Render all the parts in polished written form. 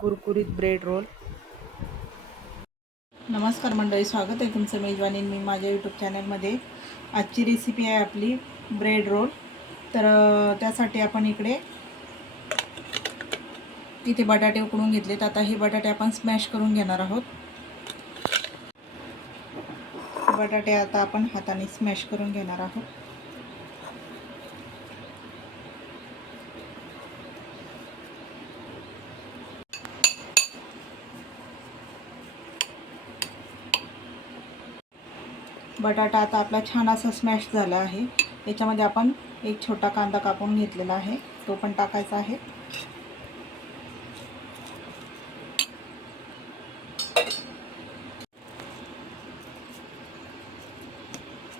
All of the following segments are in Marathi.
कुरकुरीत ब्रेड रोल। नमस्कार मंडळी, स्वागत आहे तुमचं मेजवानी मी माझ्या यूट्यूब चॅनलमध्ये। आजची रेसिपी आहे आपली ब्रेड रोल। तर त्यासाठी आपण इथे बटाटे उकडून घेतलेत। आता हे बटाटे आपण स्मॅश करून घेणार आहोत। बटाटे आता आपण हाताने स्मॅश करून घेणार आहोत। बटाटा आता आपला छान असा स्मॅश झाला आहे। याच्यामध्ये आपण एक छोटा कांदा कापून घेतलेला आहे, तो पण टाकायचा आहे।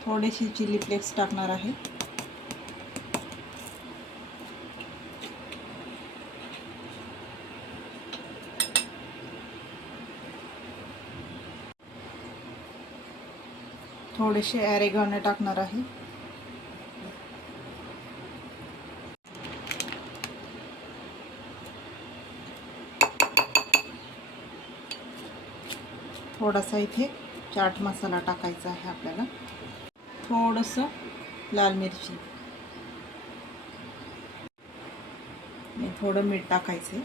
थोडीशी चिली फ्लेक्स टाकणार आहे। थोडेसे ऑरेगॅनो टाकणार आहे। थोडासा इथे चाट मसाला टाकायचा आहे आपल्याला। थोडंसं लाल मिरची आणि थोडं मीठ टाकायचे।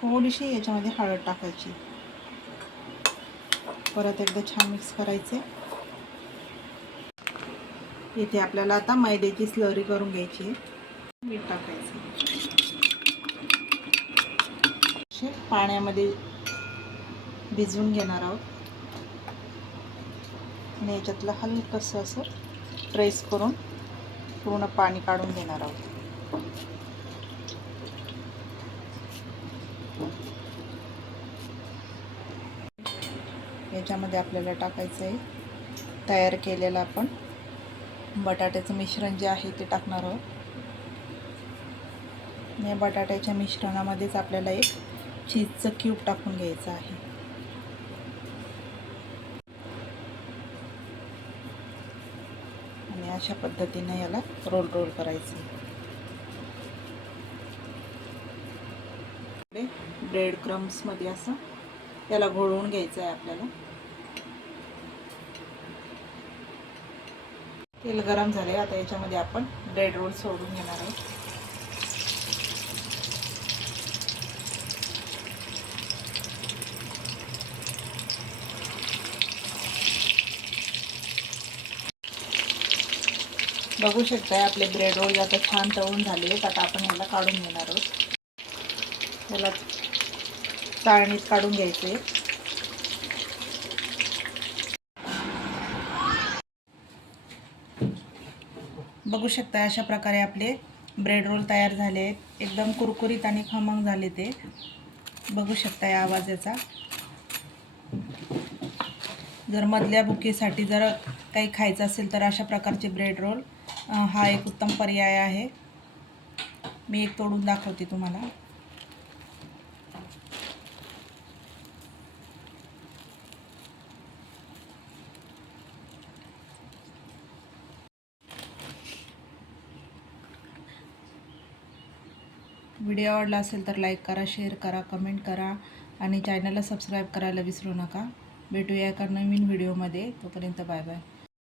थोडीशी याच्यामध्ये हळद टाकायची। परत एकदा छान मिक्स करायचे। इथे आपल्याला आता मैद्याची स्लरी करून घ्यायची आहे। मीठ टाकायचं, पाण्यामध्ये भिजवून घेणार आहोत आणि याच्यातलं हलकंसं असं प्रेस करून पूर्ण पाणी काढून घेणार आहोत। याच्यामध्ये आपल्याला टाकायचं आहे तयार केलेलं आपण बटाट्याचं मिश्रण जे आहे ते टाकणार आहोत। या बटाट्याच्या मिश्रणामध्येच आपल्याला एक चीजचं क्यूब टाकून घ्यायचं आहे। आणि अशा पद्धतीने याला रोल करायचं। ब्रेड क्रम्स मध्ये असं त्याला घोळवून घ्यायचं आहे आपल्याला। तेल गरम झाले, आता याच्यामध्ये आपण ब्रेड रोल सोडून घेणार आहोत। बघू शकताय आपले ब्रेड रोल आता छान तळून झाले आहेत। आता आपण याला काढून घेणार आहोत। याला चाळणीत काढून घ्यायचे। बघू शकता अशा प्रकारे आपले ब्रेड रोल तयार झाले आहेत। एकदम कुरकुरीत आणि खमंग झाले ते। बघू शकता या आवाज याचा। जर मधल्या भुकेसाठी जर काही खायचं असेल तर अशा प्रकारचे ब्रेड रोल हा एक उत्तम पर्याय आहे। मी एक तोडून दाखवते तुम्हाला। व्हिडिओ आवडला असेल तर लाईक करा, शेअर करा, कमेंट करा आणि चॅनलला सबस्क्राईब करायला विसरू नका। भेटूया एका नवीन व्हिडिओमध्ये। तोपर्यंत बाय बाय।